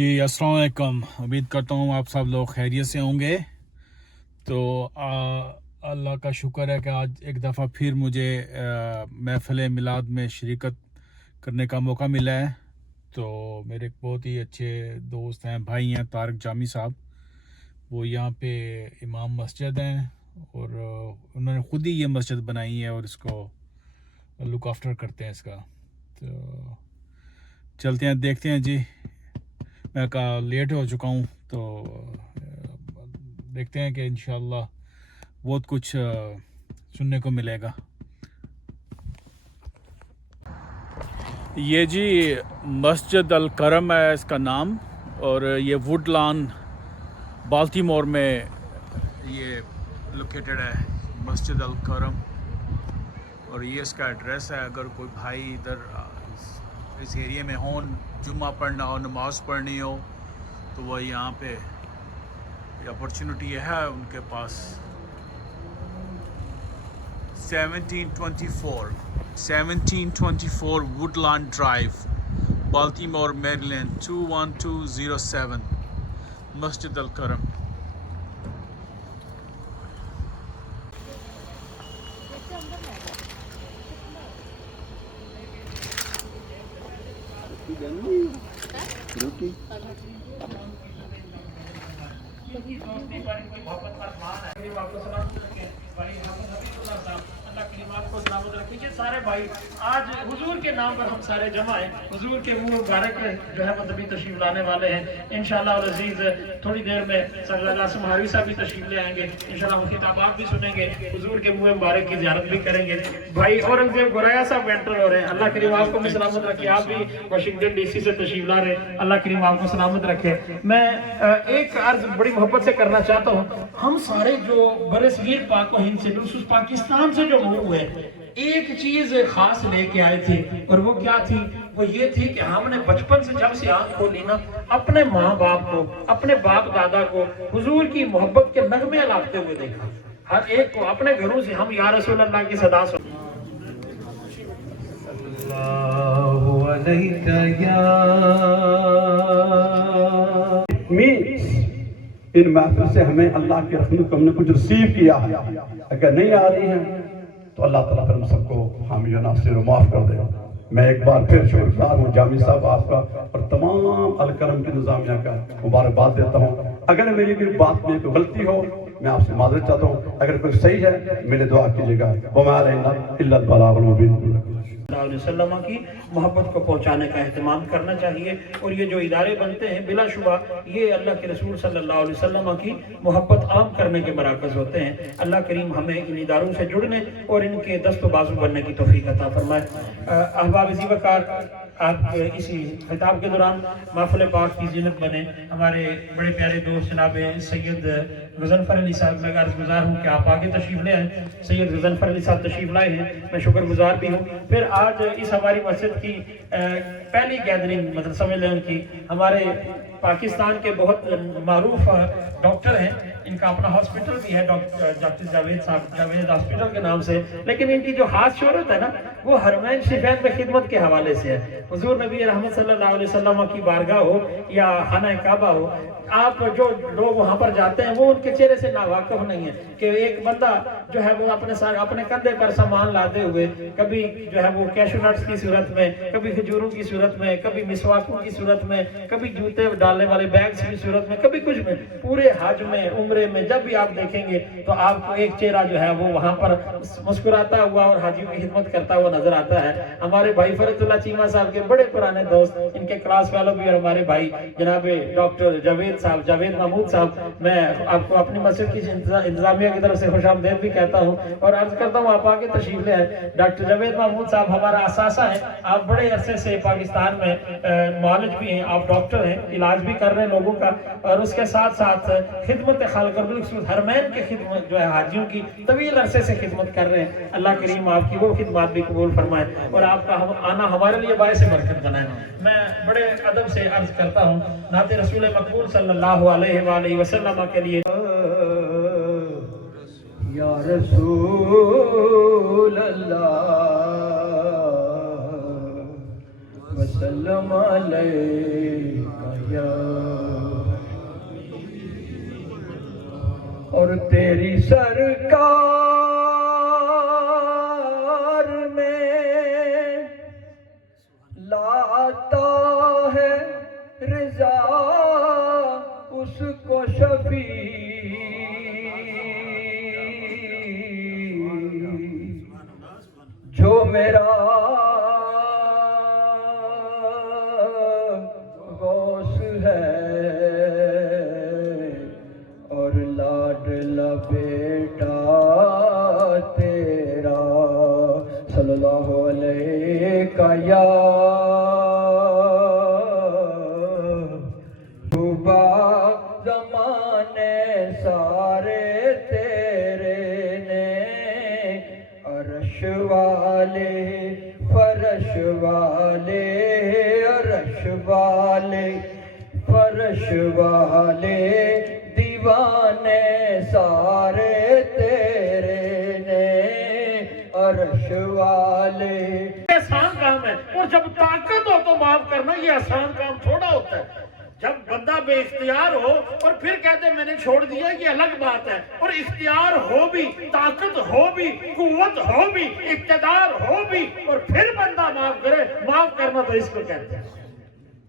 جی السلام علیکم. امید کرتا ہوں آپ سب لوگ خیریت سے ہوں گے. تو اللہ کا شکر ہے کہ آج ایک دفعہ پھر مجھے محفل میلاد میں شرکت کرنے کا موقع ملا ہے. تو میرے ایک بہت ہی اچھے دوست ہیں، بھائی ہیں، طارق جامی صاحب. وہ یہاں پہ امام مسجد ہیں اور انہوں نے خود ہی یہ مسجد بنائی ہے اور اس کو لک آفٹر کرتے ہیں اس کا. تو چلتے ہیں، دیکھتے ہیں. جی میں لیٹ ہو چکا ہوں، تو دیکھتے ہیں کہ انشاءاللہ بہت کچھ سننے کو ملے گا. یہ جی مسجد الکرم ہے اس کا نام، اور یہ ووڈ لان بالٹیمور میں یہ لوکیٹڈ ہے مسجد الکرم. اور یہ اس کا ایڈریس ہے. اگر کوئی بھائی ادھر اس ایریے میں ہوں، جمعہ پڑھنا ہو، نماز پڑھنی ہو، تو وہ یہاں پہ اپرچونٹی ہے ان کے پاس. 1724 wood lawn drive, Baltimore Maryland 21207، مسجد الکرم. سارے بھائی آج حضور کے نام پر ہم سارے جمع ہیں. حضور کے منہ مبارک جو ہے مذہبی تشریف لانے والے ہیں انشاءاللہ العزیز. تھوڑی دیر میں سرزاد قاسم ہاروی صاحب بھی تشریف لے آئیں گے انشاءاللہ. وہ خطابات بھی سنیں گے، حضور کے منہ مبارک کی زیارت بھی کریں گے. بھائی اورنگزیب گورایا صاحب انٹر ہو رہے ہیں. اللہ کریم آپ کو بھی سلامت رکھے. آپ بھی واشنگٹن ڈی سی سے تشریف لا رہے ہیں. اللہ کریم آپ کو سلامت رکھے. میں ایک عرض بڑی محبت سے کرنا چاہتا ہوں. ہم سارے جو برصغیر پاک و ہند سے، خصوص پاکستان سے جو ملک ہوئے، ایک چیز خاص لے کے آئے تھے، اور وہ کیا تھی؟ وہ یہ تھی کہ ہم نے بچپن سے جب سے آنکھ کھولی نا، اپنے ماں باپ کو، اپنے باپ دادا کو حضور کی محبت کے نغمے الاپتے ہوئے دیکھا. ہر ایک کو اپنے گھروں سے ہم یا رسول اللہ کی صدا سن. اللہ علیہ ان محفل سے ہمیں اللہ کی رحمت کو ہم نے کچھ ریسیو کیا ہے. اگر نہیں آ رہی ہیں تو اللہ تعالیٰ ہم سب کو حامی و ناصر و معاف کر دے. میں ایک بار پھر شکرگزار ہوں جامی صاحب آپ کا اور تمام الکرم کی نظامیہ کا مبارکباد دیتا ہوں. اگر میری کوئی بات میں کوئی غلطی ہو میں آپ سے معذرت چاہتا ہوں. اگر کوئی صحیح ہے میرے دعا کیجیے گا. وما علینا الا البلاغ المبین. صلی اللہ علیہ وسلم کی محبت کو پہنچانے کا اہتمام کرنا چاہیے. اور یہ جو ادارے بنتے ہیں بلا شبہ یہ اللہ کے رسول صلی اللہ علیہ وسلم کی محبت عام کرنے کے مراکز ہوتے ہیں. اللہ کریم ہمیں ان اداروں سے جڑنے اور ان کے دست و بازو بننے کی توفیق عطا فرمائے. احباب ذی وقار، آپ اسی خطاب کے دوران محفل پاک کی زینت بنے. ہمارے بڑے پیارے دوست جناب سید غضنفر علی صاحب، میں عرض گزار ہوں کہ آپ آگے تشریف لے آئیں. سید غضنفر علی صاحب تشریف لائے ہیں، میں شکر گزار بھی ہوں. پھر آج اس ہماری مسجد کی پہلی گیدرنگ مطلب سمجھ لیں ان کی، ہمارے پاکستان کے بہت معروف ڈاکٹر ہیں، ان کا اپنا ہاسپٹل بھی ہے ڈاکٹر جاوید صاحب، جاوید ہاسپٹل کے نام سے. لیکن ان کی جو خاص شہرت ہے نا وہ حرمین شریفین میں خدمت کے حوالے سے ہے. حضور نبی رحمت صلی اللہ علیہ وسلم کی بارگاہ ہو یا خانہ کعبہ ہو، آپ جو لوگ وہاں پر جاتے ہیں وہ ان کے چہرے سے ناواقف نہیں ہے کہ ایک بندہ جو ہے وہ اپنے کندھے پر سامان لاتے ہوئے، کبھی جو ہے وہ کیشو نٹس کی صورت میں، کبھی کھجوروں کی صورت میں، کبھی مسواکوں کی صورت میں، کبھی جوتے ڈالنے والے بیگز کی صورت میں، کبھی کچھ میں، پورے حج میں عمرے میں جب بھی آپ دیکھیں گے تو آپ کو ایک چہرہ جو ہے وہ وہاں پر مسکراتا ہوا اور حاجیوں کی خدمت کرتا ہوا نظر آتا ہے. ہمارے بھائی فرت اللہ چیمہ صاحب کے بڑے پرانے دوست، ان کے کلاس فیلو بھی، اور ہمارے بھائی جناب ڈاکٹر جاوید صاحب، جاوید محمود صاحب، میں آپ کو اپنی مسجد کی انتظامیہ کی طرف سے خوش آمدید بھی کہتا ہوں اور عرض کرتا ہوں آپ آگے تشریف لے آئیں. ڈاکٹر جاوید محمود صاحب ہمارا اساتذہ ہیں. آپ بڑے عرصے سے پاکستان میں معالج بھی ہیں، آپ ڈاکٹر ہیں، علاج بھی کر رہے ہیں لوگوں کا، اور اس کے ساتھ ساتھ خدمت خالق اور بالخصوص حرمین کی خدمت جو ہے حاجیوں کی طویل عرصے سے خدمت کر رہے ہیں. اللہ کریم آپ کی وہ خدمات بھی قبول فرمائے اور آپ کا آنا ہمارے لیے باعث برکت بنائے. میں بڑے ادب سے عرض کرتا ہوں نعت رسول مقبول صلی اللہ علیہ وآلہ وسلم کے لیے. یا رسول اللہ وسلم علیکہ یا تیری سرکار میں لاتا ہے رضا اس کو شفیع، جو میرا غوث ہے اور لاڈلا بیٹا تیرا صلی اللہ علیہ کا یا زمانے سارے تیرے نے، عرش والے فرش والے، عرش والے فرش والے دیوانے سارے تیرے نے، عرش والے۔ آسان کام ہے، اور جب طاقت ہو تو معاف کرنا یہ آسان کام تھوڑا ہوتا ہے۔ جب بندہ بے اختیار ہو اور پھر کہتے ہیں میں نے چھوڑ دیا، یہ الگ بات ہے۔ اور اختیار ہو بھی، طاقت ہو بھی، قوت ہو بھی، اقتدار ہو بھی، اور پھر بندہ معاف کرے، معاف کرنا تو اس کو کہتے ہیں۔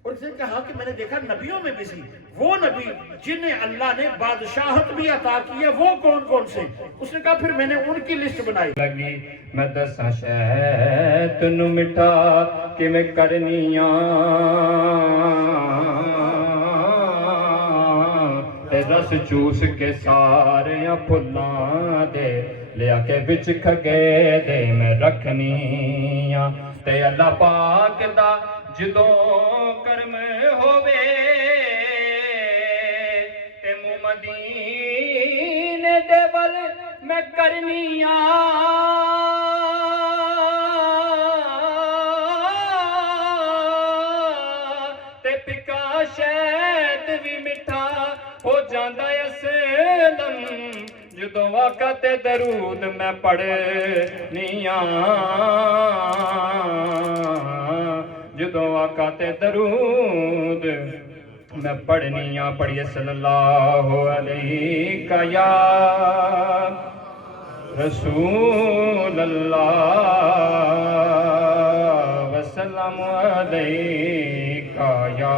اور اس نے کہا کہ میں نے دیکھا نبیوں میں بھی سی وہ نبی جنہیں اللہ نے بادشاہت بھی عطا کی ہے، وہ کون کون سے؟ اس نے کہا پھر میں نے ان کی لسٹ بنائی۔ لگی میں دساں شہد نو مٹھا کہ میں کرنیاں، تے رس چوس کے ساریاں پھلاں دے لیا کے بچ کھگے دے میں رکھنیاں، تے اللہ پاک دا جدوں کرم ہووے تے منہ مدینے دے ول میں کرنیاں، تے پکا شہد بھی مٹھا ہو جاندا اسلم جدوں آقا تے درود میں پڑھنیاں، جدوں آقا تے درود میں پڑھنیاں۔ پڑھیے صلی اللہ علیہ کا یا رسول اللہ وسلم علیکہ یا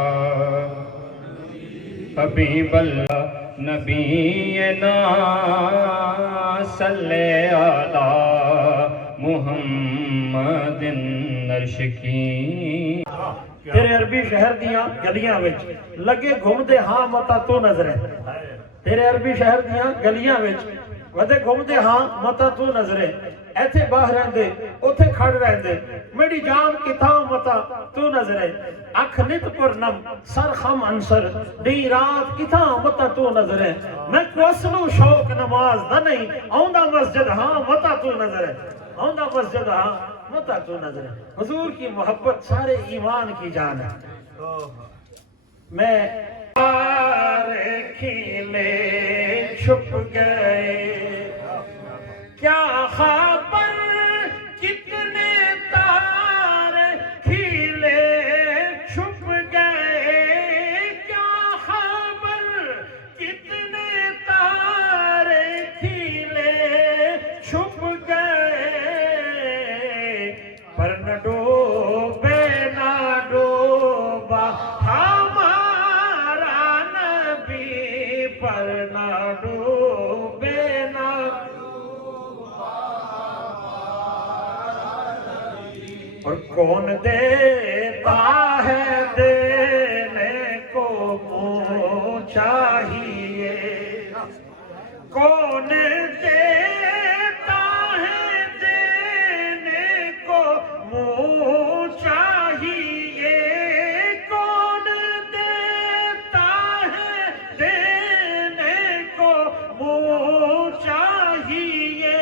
حبیب اللہ نبینا صلی علی محمد عرشکی۔ تیرے عربی شہر دیاں گلیاں وچ لگے گھومدے ہاں متا تو نظریں، تیرے عربی شہر دیاں گلیاں وچ ودے گھومدے ہاں متا تو نظریں، ایتھے باہ رہندے اوتھے کھڑ رہندے، میری جان کتھاں متا تو نظریں، اکھ نت پر نم سر خم انصر دی رات کتھاں متا تو نظریں، میں کو اصلو شوق نماز دا نہیں آؤندا مسجد ہاں متا تو نظریں، آؤندا مسجد ہاں متا تو نظریں۔ حضور کی محبت سارے ایمان کی جان ہے۔ میں سارے کھیلے چھپ گئے، کیا خبر کتنے تارے کھیلے چھپ گئے، کیا خبر کتنے تارے کھیلے چھپ گئے، پر نہ ڈوبے نہ ڈوبا ہمارا نبی، پر نہ ڈوبے نہ اور کون دیتا ہے دینے کو منہ چاہیے، کون دیتا ہے دینے کو منہ چاہیے، کون دیتا ہے دینے کو منہ چاہیے،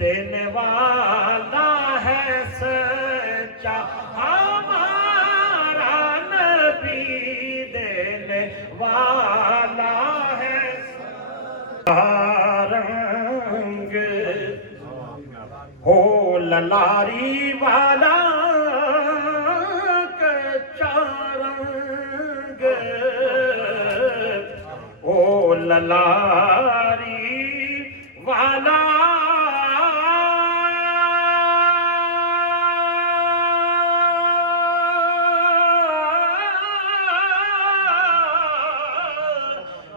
دینے والا ہے سچا ہمارا نبی، دینے والا ہے رنگ ہو للاری والا کچا رنگ، او للاری वाला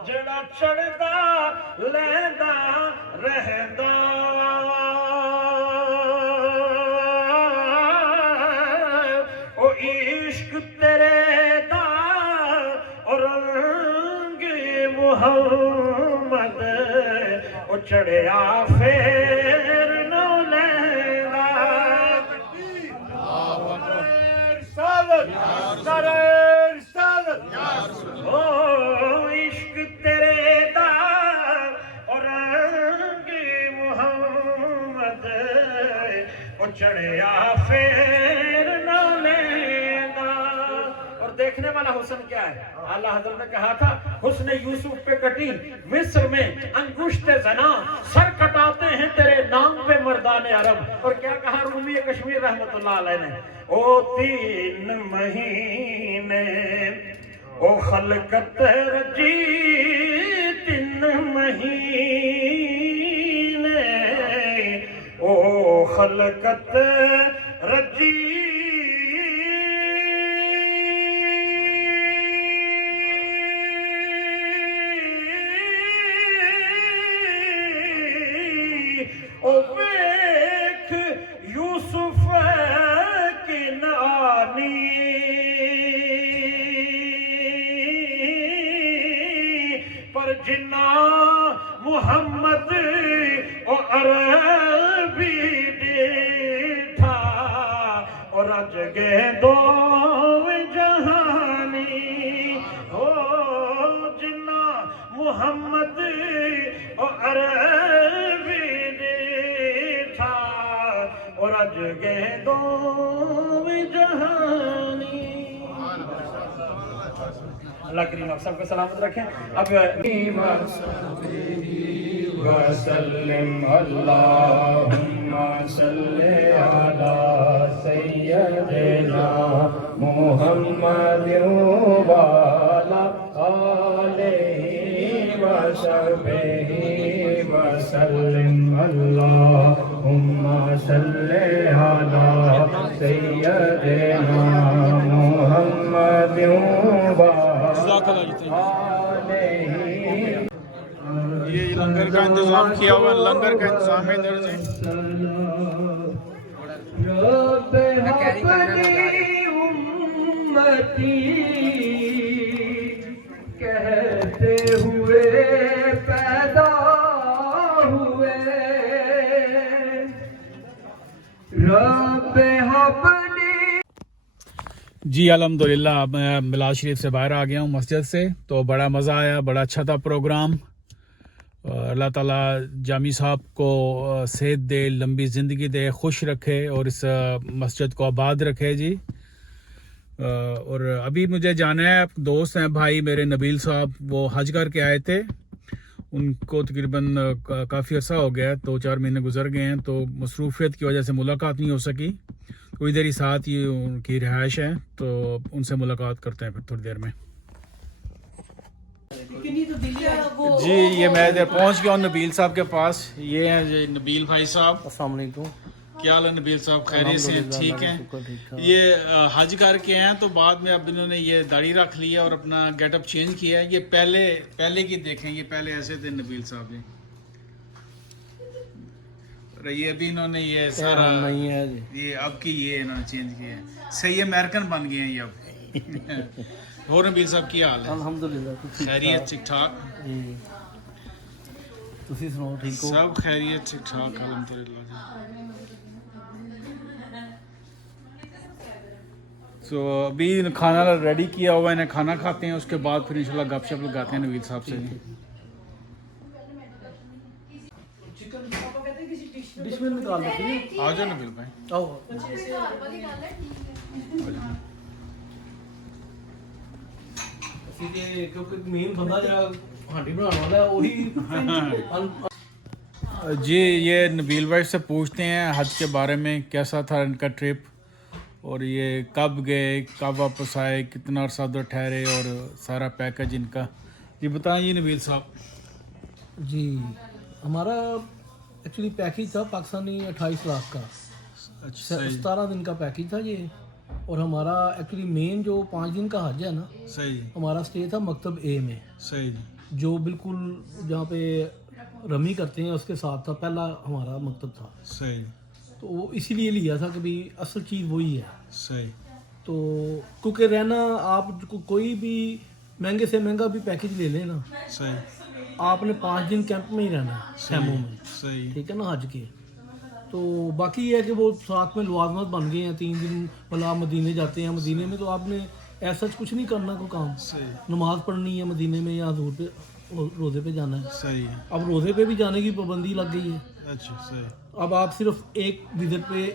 जड़ा चढ़दा लैंदा रहंदा ओ इश्क तेरे दा और रंग मुहम्मद ओ चढ़िया फेर न लैंदा ओ इश्क तेरे दा और रंग मुहम्मद ओ चढ़िया फेर न लेना। और देखने वाला हुस्न क्या है? अल्लाह हज़रत ने कहा था हुस्न यूसुफ पे कटी मिस्र में अंगुश्त जना, सर कटाते हैं तेरे नाम पे मर्दान अरब। और क्या कहा रूमी कश्मीर रहमतुल्लाह अलैह ने? ओ 3 महीने ओ खलकत रजी 3 महीने ओ खलकत रजी ओ वेख यूसुफ की नानी पर जिन्ना मुहम्मद ओ अरबी देखा और अज गए दो जहानी ओ जिन्ना मुहम्मद ओ अरबी देखा और अज गए दो जहानी। अल्लाह करीम आप सबको सलामत रखें। अब वसल्लिम अल्लाहुम्मा सल्ली अला सय्यदिना मुहम्मदिन व अला आलिहि व सहबिहि वसल्लिम अल्लाहुम्मा सल्ली अला सय्यदिना मुहम्मदिन व ये लंगर का इंतजाम किया हुआ, लंगर का इंतजाम है इधर से। उम्मती कहते हुए पैदा हुए रब अपनी। जी अल्हम्दुलिल्लाह, मैं मिलाद शरीफ से बाहर आ गया हूँ मस्जिद से, तो बड़ा मज़ा आया, बड़ा अच्छा था प्रोग्राम। अल्लाह ताला जामी साहब को सेहत दे, लंबी ज़िंदगी दे, खुश रखे और इस मस्जिद को आबाद रखे जी। और अभी मुझे जाना है, दोस्त हैं भाई मेरे नबील साहब, वो हज करके आए थे, उनको तकरीबन काफ़ी अर्सा हो गया, 2-4 महीने गुजर गए हैं, तो मसरूफियत की वजह से मुलाकात नहीं हो सकी। कोई देर ही साथ ही उनकी रिहाइश है, तो उनसे मुलाकात करते हैं फिर थोड़ी देर में। जी ये मैं इधर पहुंच गया हूँ नबील साहब के पास। ये हैं जी नबील भाई साहब। अस्सलाम वालेकुम। क्या हाल है नबील साहब? खैरियत से? ठीक हैं। ये हज करके हैं, तो बाद में अब इन्होंने ये दाढ़ी रख ली है और अपना गेटअप चेंज किया है। ये पहले की देखें, ये पहले ऐसे थे नबील साहब जी। और ये अभी इन्होंने ये सारा नहीं है जी, ये अब की ये इन्होंने चेंज किया है, सही अमेरिकन बन गए हैं ये अब। और नबील साहब की हाल है? अल्हम्दुलिल्लाह खैरियत ठीक ठाक जी, तुसी सुनाओ ठीक हो? सब खैरियत ठीक ठाक अल्हम्दुलिल्लाह जी। तो अभी खाना रेडी किया हुआ है, इन्हें खाना खाते हैं, उसके बाद फिर इंशाल्लाह गपशप लगाते हैं नवीद साहब से। डिश में निकाल देते हैं। आ जाओ नबील भाई। आओ ਅਸੀਂ ਤੇ ਕਿਉਂਕਿ ਮੇਨ ਬੰਦਾ ਜਿਹੜਾ ਹਾਂਡੀ ਬਣਾਉਣ ਵਾਲਾ ਉਹੀ जी ये नबील भाई से पूछते हैं हज के बारे में, कैसा था इनका ट्रिप और ये कब गए, कब वापस आए, कितना अरसा उधर ठहरे और सारा पैकेज इनका। जी बताएं जी नबील साहब। जी हमारा एक्चुअली पैकेज था पाकिस्तानी 28 लाख का, अच्छा सही 17 दिन का पैकेज था ये। और हमारा एक्चुअली मेन जो 5 दिन का हज है ना, सही हमारा स्टे था मकतब ए में, सही जो बिल्कुल जहाँ पे रमी करते हैं उसके साथ था, पहला हमारा मकतब था। सही तो वो इसीलिए लिया था कि भाई असल चीज़ वही है। सही तो क्योंकि रहना आप कोई भी महंगे से महंगा भी पैकेज ले लें ना, सही आपने 5 दिन कैंप में ही रहना है, खैमों में, सही ठीक है ना, हज के। तो बाकी ये है कि वो साथ में लवाजमत बन गए हैं, 3 दिन भला आप मदीने जाते हैं, मदीने में तो आपने ऐसा कुछ नहीं करना कोई काम, सही नमाज पढ़नी है मदीने में या हजूर पे रोज़े पे जाना है। सही अब रोज़े पे भी जाने की पाबंदी लग गई है, अच्छा सही अब आप सिर्फ एक विजिट पे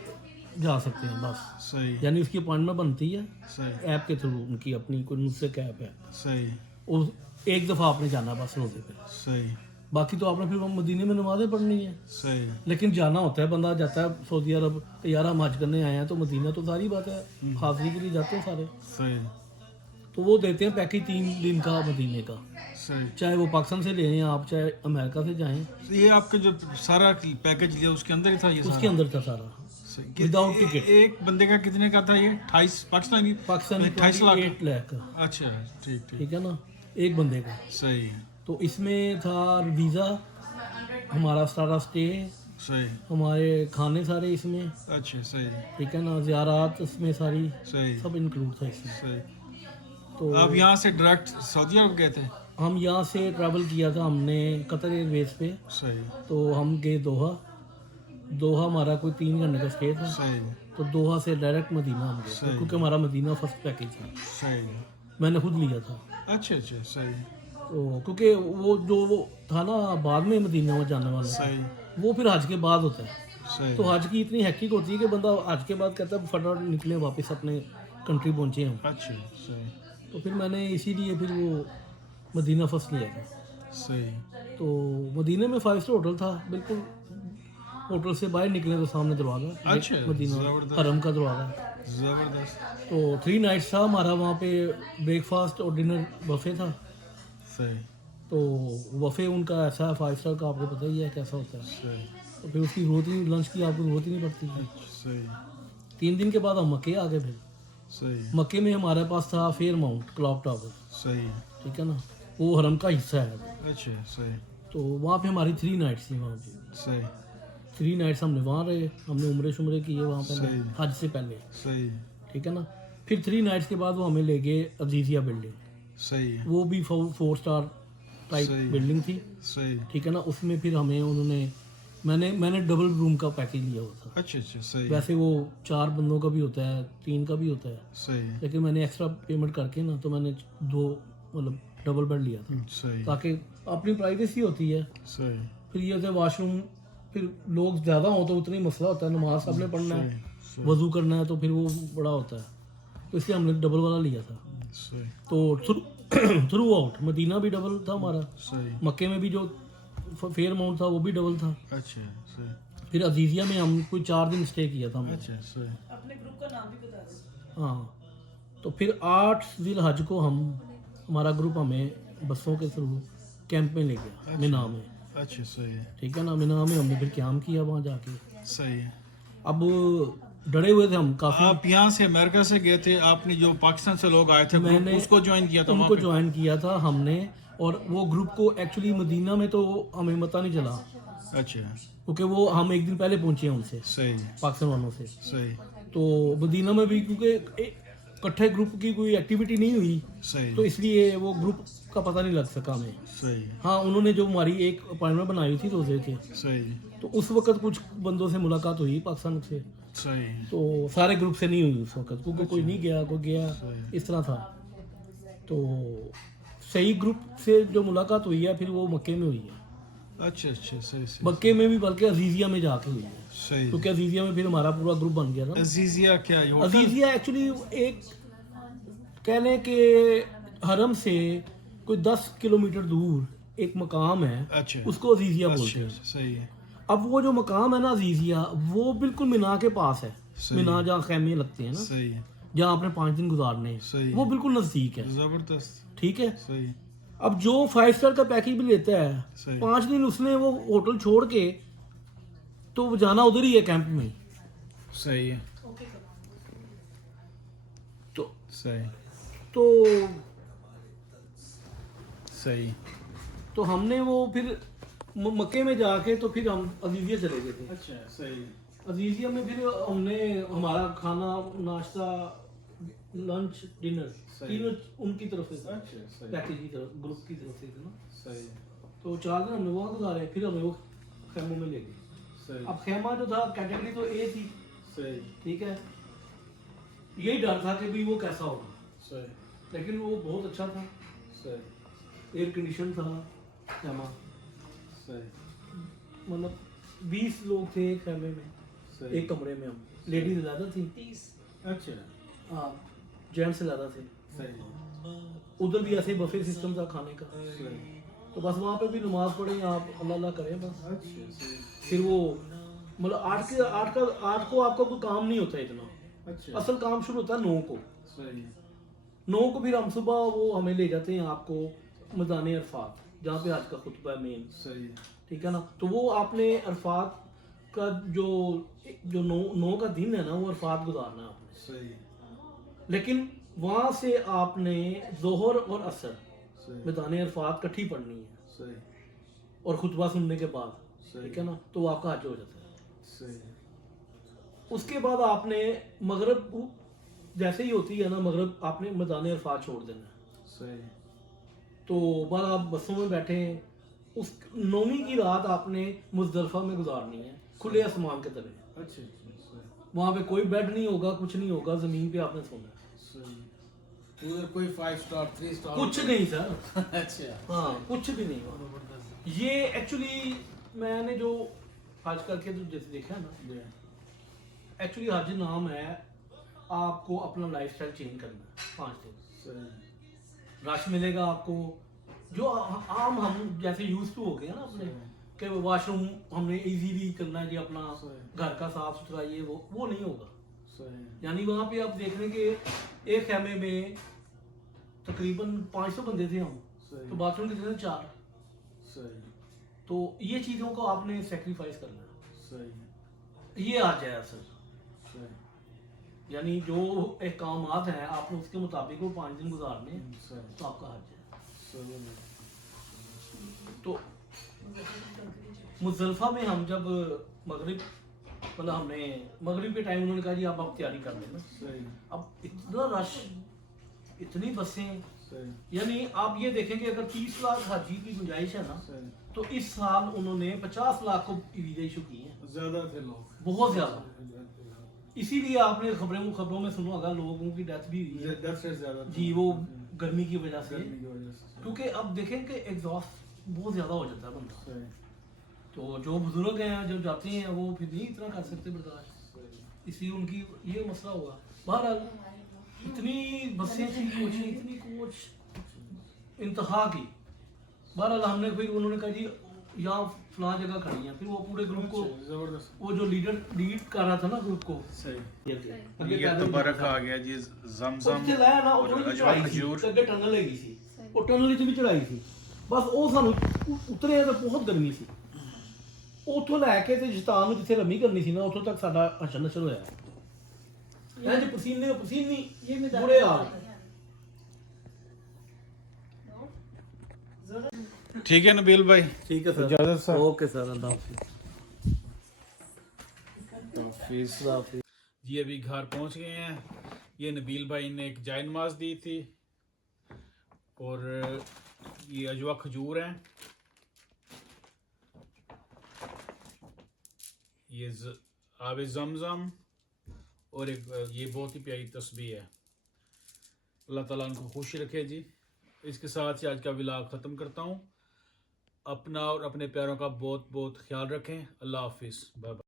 जा सकते हैं बस, सही यानी उसकी अपॉइंटमेंट बनती है सही ऐप के थ्रू, उनकी अपनी कोई मुझसे ऐप है, सही उस एक दफ़ा आपने जाना बस रोज़े पे, सही बाकी तो आपने फिर मदीने में नमाज़ें पढ़नी है। सही लेकिन जाना होता है, बंदा जाता है सऊदी अरब कि यार हम हज करने आए हैं तो मदीना तो सारी बात है, हाजिरी के लिए जाते हैं सारे, सही तो वो देते हैं पैकेज 3 दिन का मदीने का, सही चाहे वो पाकिस्तान से लें आप चाहे अमेरिका से जाएं, ये आपका जो सारा पैकेज लिया उसके अंदर ही था ये उसके सारा अंदर था सारा, सही। Without ticket. एक बंदे का कितने का था ये 28 पाकिस्तानी पाकिस्तानी 28 लाख 8 लाख का, अच्छा ठीक ठीक ठीक है ना, एक बंदे का। सही तो इसमें था वीज़ा, हमारा सारा स्टे, सही हमारे खाने सारे इसमें, अच्छा सही ठीक है ना, ज़ियारात इसमें सारी, सही सब इंक्लूड था इसमें। सही तो आप यहाँ से डायरेक्ट सऊदी अरब गए थे हम यहाँ से ट्रैवल किया था हमने कतर एयरवेज पे, सही तो हम गए दोहा, दोहा हमारा कोई 3 घंटे का स्टे था, सही तो दोहा से डायरेक्ट मदीना हम गए सही। क्योंकि हमारा मदीना फर्स्ट पैकेज था, सही मैंने खुद लिया था। अच्छा अच्छा सही तो क्योंकि वो जो वो था ना बाद में मदीना में जाने वाला था, सही वो फिर हज के बाद होता है, सही तो हज की इतनी हैक्टिक होती है कि बंदा हज के बाद कहता है फटाफट निकले वापस अपने कंट्री पहुँचे हम। अच्छा सही तो फिर मैंने इसीलिए फिर वो मदीना फर्स्ट लिया था। सही तो मदीने में 5 स्टार होटल था, बिल्कुल होटल से बाहर निकले तो सामने दरवाज़ा, अच्छा, मदीना ज़बरदस्त। हरम का दरवाज़ा। जबरदस्त तो 3 नाइट्स था हमारा वहाँ पे, ब्रेकफास्ट और डिनर बफे था। सही तो बफे उनका ऐसा है 5 स्टार का, आपको पता ही है कैसा होता है, सही तो फिर उसकी जरूरत ही, लंच की आपको जरूरत ही नहीं पड़ती है। सही 3 दिन के बाद हम मक्के आ गए। फिर सही मक्के में हमारे पास था फेयर माउंट क्लॉक टावर, सही ठीक है ना, वो हरम का हिस्सा है। अच्छा सही तो वहाँ पे हमारी 3 नाइट्स थी, वहाँ पे सही 3 नाइट्स हमने वहाँ रहे, हमने उम्रे शुमरे किए वहाँ पे सही। हज से पहले, सही ठीक है ना। फिर 3 नाइट्स के बाद वो हमें ले गए अजीजिया बिल्डिंग, सही वो भी 4 स्टार टाइप सही। बिल्डिंग थी, सही ठीक है ना। उसमें फिर हमें उन्होंने मैंने डबल रूम का पैकेज लिया हुआ था। अच्छा अच्छा सही वैसे वो 4 बंदों का भी होता है, 3 का भी होता है, सही लेकिन मैंने एक्स्ट्रा पेमेंट करके ना, तो मैंने 2 मतलब डबल बेड लिया था, सही ताकि अपनी प्राइवेसी होती है। सही फिर ये होता है वॉशरूम, फिर लोग ज़्यादा हो तो उतना ही मसला होता है, नमाज सबने पढ़ना है, सही वज़ू करना है, तो फिर वो बड़ा होता है, तो इसलिए हमने डबल वाला लिया था। सही तो थ्रू आउट मदीना भी डबल था हमारा, सही मक्के में भी जो फेयर माउंट था वो भी डबल था। अच्छा सही फिर अजीजिया में हम कोई 4 दिन स्टे किया था हमने। अच्छा सही हाँ, तो फिर 8 ज़िल हज को हमारा ग्रुप हमें बसों के थ्रू कैंप में ले गया, मिना में, अच्छा सही ठीक है ना। मिना में हमने फिर क्याम किया वहाँ जाके। सही अब डरे हुए थे हम काफ़ी, आप यहाँ से अमेरिका से गए थे, आपने जो पाकिस्तान से लोग आए थे मैंने उसको ज्वाइन किया था वहाँ उनको पे? ज्वाइन किया था हमने, और वो ग्रुप को एक्चुअली मदीना में तो हमें पता नहीं चला, अच्छा क्योंकि वो हम एक दिन पहले पहुंचे हैं उनसे, सही पाकिस्तान वालों से। सही तो मदीना में भी क्योंकि इकट्ठे ग्रुप की कोई एक्टिविटी नहीं हुई, सही तो इसलिए वो ग्रुप का पता नहीं लग सका हमें। सही हाँ, उन्होंने जो हमारी एक अपॉइंटमेंट बनाई थी रोजे के, सही तो उस वक्त कुछ बंदों से मुलाकात हुई पाकिस्तान से, सही तो सारे ग्रुप से नहीं हुई उस वक्त, क्योंकि कोई नहीं गया, कोई गया, सही। इस तरह था। तो सही ग्रुप से जो मुलाकात हुई है फिर वो मक्के में हुई है, अच्छा अच्छा सही सही मक्के में भी, बल्कि अजीजिया में जाके हुई है, सही क्योंकि अजीजिया में फिर हमारा पूरा ग्रुप बन गया था। अजीजिया क्या है होटल? अजीजिया एक्चुअली एक कहने के हरम से कोई 10 किलोमीटर दूर एक मकाम है, अच्छा उसको अजीजिया बोलते अच्छा हैं। अच्छा, सही है अब वो जो मकाम है ना अजीजिया, वो बिल्कुल मिना के पास है, सही। मिना जहाँ खैमे लगते हैं ना, सही है जहाँ आपने 5 दिन गुजारने हैं, सही। वो बिल्कुल नज़दीक है, जबरदस्त ठीक है। सही अब जो 5 स्टार का पैकेज भी लेता है, सही 5 दिन उसने वो होटल छोड़ के तो वो जाना उधर ही है कैंप में। सही है, तो सही तो सही। तो हमने वो फिर मक्के में जाके तो फिर हम अजीजिया चले गए थे। अच्छा, सही। अजीजिया में फिर हमने हमारा खाना नाश्ता लंच डिनर सही। तीनों उनकी तरफ से था, अच्छा, सही। पैकेज की तरफ ग्रुप की तरफ से था ना। सही तो 4 दिन हमने वहाँ गुजारे, फिर हमें वो खेमों में ले गए। सही अब खेमा जो था कैटेगरी तो ए थी, सही ठीक है, यही डर था कि भाई वो कैसा होगा, सही लेकिन वो बहुत अच्छा था, सही एयर कंडीशन था खेमा, सही मतलब 20 लोग थे एक खेमे में, सही। एक कमरे में हम, लेडीज ज़्यादा थी, अच्छा, हाँ जेंट्स ज़्यादा थे। सही उधर भी ऐसे बफे सिस्टम था खाने का, सही। तो बस वहाँ पे भी नमाज पढ़े, आप अल्लाह अल्लाह करें बस। अच्छा, सही। फिर वो मतलब 8 को आपका कोई काम नहीं होता इतना, अच्छा, असल काम शुरू होता है 9 को। सही 9 को फिर हम सुबह वो हमें ले जाते हैं आपको मैदान अरफात, जहाँ पे आज का खुतबा है मेन, सही ठीक है ना। तो वो आपने अरफात का जो 9 का दिन है ना, वो अरफात गुजारना है आपने, सही लेकिन वहाँ से आपने जोहर और असर सही मैदान अरफात इकट्ठी पढ़नी है, सही और खुतबा सुनने के बाद, सही। ठीक है ना, तो वो आपका हज हो जाता है। सही उसके बाद आपने मगरब जैसे ही होती है ना, मगरब आपने मैदान अरफात छोड़ देना है। सही तो बाद आप बसों में बैठे हैं, उस 9वीं की रात आपने मुजदलफा में गुजारनी है, खुले आसमान के तरह। अच्छा, सही वहाँ पे कोई बेड नहीं होगा, कुछ नहीं होगा, ज़मीन पे आपने सोना है। सही। उधर कोई 5 स्टार 3 स्टार कुछ नहीं सर, अच्छा, हाँ कुछ भी नहीं हुआ। ये एक्चुअली मैंने जो हज करके जो जैसे देखा है ना, एक्चुअली हज नाम है आपको अपना लाइफस्टाइल चेंज करना है 5 दिन। सही रश मिलेगा आपको, जो आम हम जैसे यूज टू हो गए ना अपने, कि वॉशरूम हमने इजीली करना है जी, अपना घर का साफ सुथरा, ये वो नहीं होगा। सही यानी वहाँ पे आप देख रहे हैं कि एक खेमे में तकरीबन 500 बंदे थे हम, सही तो बाथरूम कितने थे 4। सही तो ये चीज़ों को आपने सेक्रीफाइस करना है, सही ये आ जाए असल। सही यानी जो एक काम आते हैं आपने उसके मुताबिक वो 5 दिन गुजारने हैं, सही तो आपका हज है। सही तो मुजल्फा में हम जब मगरिब, मतलब हमने मगरिब के टाइम उन्होंने कहा जी आप तैयारी कर लेना। सही अब इतना रश, इतनी बसें, सही यानी आप ये देखें कि अगर 30 लाख हाजी की गुंजाइश है ना, सही। तो इस साल उन्होंने 50 लाख को वीज़ा इशू किए हैं, ज्यादा थे लोग, बहुत ज़्यादा। इसीलिए आपने खबरों में सुना होगा लोगों की डेथ भी हुई है 10 से ज्यादा जी, वो गर्मी की वजह से, गर्मी की वजह से। क्योंकि अब देखें कि एग्जॉस्ट बहुत ज़्यादा हो जाता है बंदा। सही तो जो बुजुर्ग हैं जो जाते हैं वो फिर नहीं इतना कर सकते बर्दाश्त, सही इसलिए उनकी ये मसला हुआ। बहरहाल इतनी बसें थी, कोच इतनी कोच इंतहा की। बहरहाल हमने फिर उन्होंने कहा जी यहाँ फलां जगह खड़ी हैं, फिर वो पूरे ग्रुप को, जबरदस्त। वो जो लीड कर रहा था ना ग्रुप को, सही अगे ये तो बरक आ गया जी, जमजम ਉੱਥੇ ਲਾਇਆ ਨਾ, और ਉਹ ਥੋੜੀ अजवा ਚੜਾਈ ਸੀ, खजूर। ਤੇ ਅੱਗੇ ਟਨਲ ਹੈਗੀ ਸੀ, ਉਹ ਟਨਲ ਵਿੱਚ ਵੀ ਚੜਾਈ ਸੀ। ਬਸ ਉਹ ਸਾਨੂੰ ਉਤਰੇ ਤਾਂ ਬਹੁਤ ਗਰਮੀ ਸੀ, ਉੱਥੋਂ ਲੈ ਕੇ ਤੇ ਸ਼ੈਤਾਨ ਨੂੰ ਜਿੱਥੇ ਲੰਮੀ ਕਰਨੀ ਸੀ ਨਾ, ਉੱਥੋਂ ਤੱਕ ਸਾਡਾ ਹਸ਼ਰ ਨਸ਼ਰ ਹੋਇਆ। ਇੰਜ ਪਸੀਨੇ ਪਸੀਨੀ ਬੁਰੇ ਹਾਲ। ठीक है नबील भाई, ठीक है सर, इजाजत सर। ओके सर, अल्लाह हाफिज़। जी अभी घर पहुंच गए हैं। ये नबील भाई ने एक जाय नमाज दी थी, और ये अजवा खजूर हैं, ये आब जमजम, और एक ये बहुत ही प्यारी तस्बीह है। अल्लाह ताला उनको खुश रखे जी। इसके साथ ही आज का व्लॉग ख़त्म करता हूँ। अपना और अपने प्यारों का बहुत बहुत ख्याल रखें। अल्लाह हाफिज़, बाय बाय।